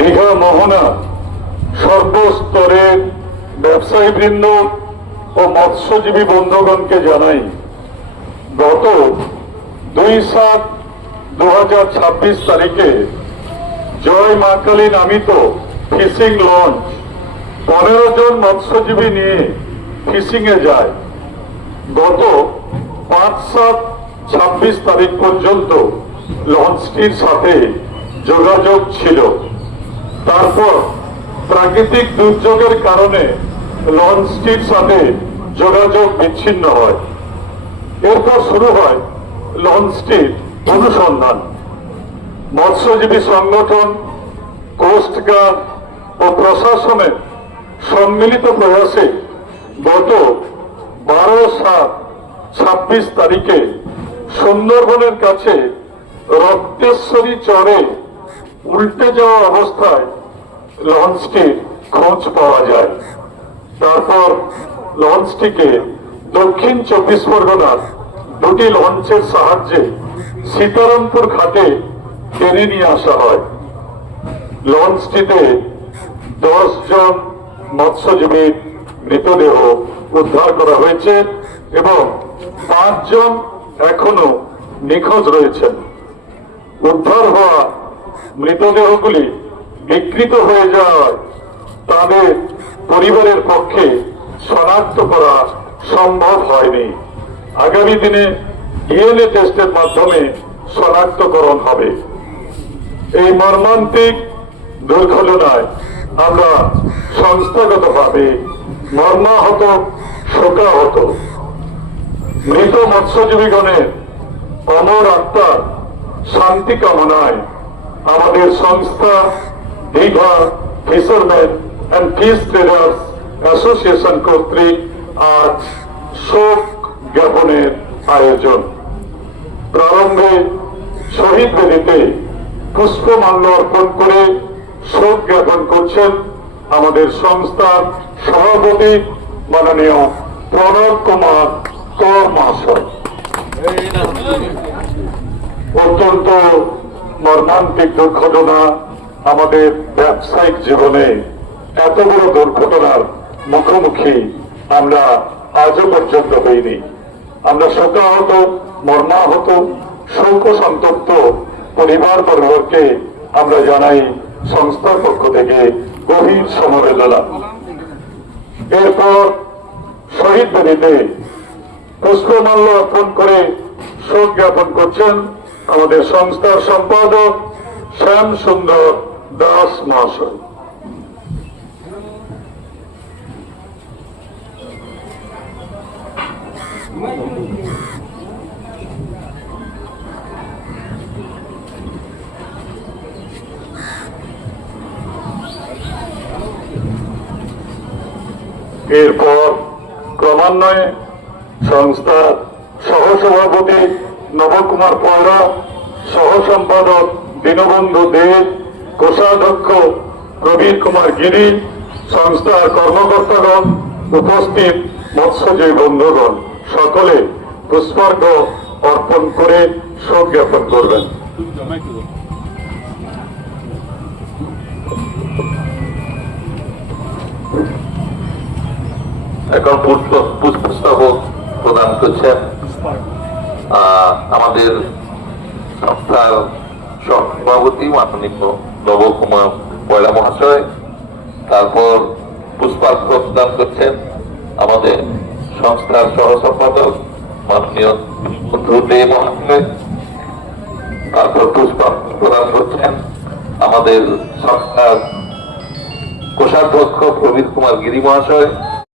দীঘা মোহনা সর্বস্তরের ব্যবসায়ীবৃন্দ ও মৎস্যজীবী বন্ধুগণকে জানাই, গত 2/7/2026 তারিখে জয় মা কালী নামিত ফিশিং লঞ্চ 15 জন মৎস্যজীবী নিয়ে ফিশিং এ যায়। গত 5/7/26 তারিখ পর্যন্ত লঞ্চটির সাথে যোগাযোগ ছিল। তারপর প্রাকৃতিক দুর্যোগের কারণে লঞ্চটির সাথে যোগাযোগ বিচ্ছিন্ন হয়। এরপর শুরু হয় লঞ্চটির অনুসন্ধান। মৎস্যজীবী সংগঠন, কোস্টগার্ড ও প্রশাসনের সম্মিলিত প্রয়াসে গত 12/7/26 তারিখে সুন্দরবনের কাছে রক্তেশ্বরী চরে উল্টে যাওয়া অবস্থায় লঞ্চটির খোঁজ পাওয়া যায়। তারপর লঞ্চটিকে দক্ষিণ 24 পরগনার দুটি লঞ্চের সাহায্যে সীতারামপুর ঘাটে টেনে নিয়ে আসা হয়। লঞ্চটিতে 10 জন মৎস্যজীবীর মৃতদেহ উদ্ধার করা হয়েছে এবং 5 জন এখনো নিখোঁজ রয়েছেন। উদ্ধার হওয়া মৃতদেহগুলি বিকৃত হয়ে যাওয়ায় তাদের পরিবারের পক্ষে শনাক্ত করা সম্ভব হয়নি। আগামী দিনে ডিএনএ টেস্টের মাধ্যমে শনাক্তকরণ হবে। এই মর্মান্তিক দুর্ঘটনায় আমরা সংস্থাগতভাবে মর্মাহত, শোকাহত। মৃত মৎস্যজীবীগণের অমর আত্মার শান্তি কামনায় আমাদের সংস্থা Digha fisherman and fish traders association কর্তৃক আজ শোক জ্ঞাপনের আয়োজন। প্রারম্ভে শহীদ বেদিতে পুষ্পমাল্য অর্পণ করে শোক জ্ঞাপন করছেন আমাদের সংস্থার সভাপতি মাননীয় প্রণব কুমার কর মহাশয়। অত্যন্ত মর্মান্তিক দুর্ঘটনা। আমাদের ব্যবসায়িক জীবনে এত বড় দুর্ঘটনার মুখোমুখি আমরা আজও পর্যন্ত হইনি। আমরা শোকাহত, মর্মাহত, শোক সন্তপ্ত পরিবার বর্গকে আমরা জানাই সংস্থার পক্ষ থেকে গভীর সমবেদনা। এরপর শহীদ বেদিতে পুষ্পমাল্য অর্পণ করে শোক জ্ঞাপন করছেন আমাদের সংস্থার সম্পাদক শ্যাম সুন্দর দাস মহাশয়। এরপর ক্রমান্বয়ে সংস্থার সহসভাপতি নবকুমার পয়রা, সহ সম্পাদক দীনবন্ধু দে, কোষাধ্যক্ষ প্রবীর কুমার গিরি, সংস্থার কর্মকর্তাগণ, উপস্থিত মৎস্যজীবী বন্ধুগণ সকলে পুষ্পার্ঘ্য অর্পণ করে শোক জ্ঞাপন করবেন। এখন পুষ্পস্তবক প্রদান করছেন আমাদের সংস্থার সভাপতি মাননীয় নবকুমার পয়লা মহাশয়। তারপর পুষ্পার্ঘ্য প্রদান করছেন আমাদের সংস্থার সহ সম্পাদক মাননীয় বন্ধু দে মহাশয়। তারপর পুষ্পার্ঘ্য প্রদান করছেন আমাদের সংস্থার কোষাধ্যক্ষ প্রবীর কুমার গিরি মহাশয়।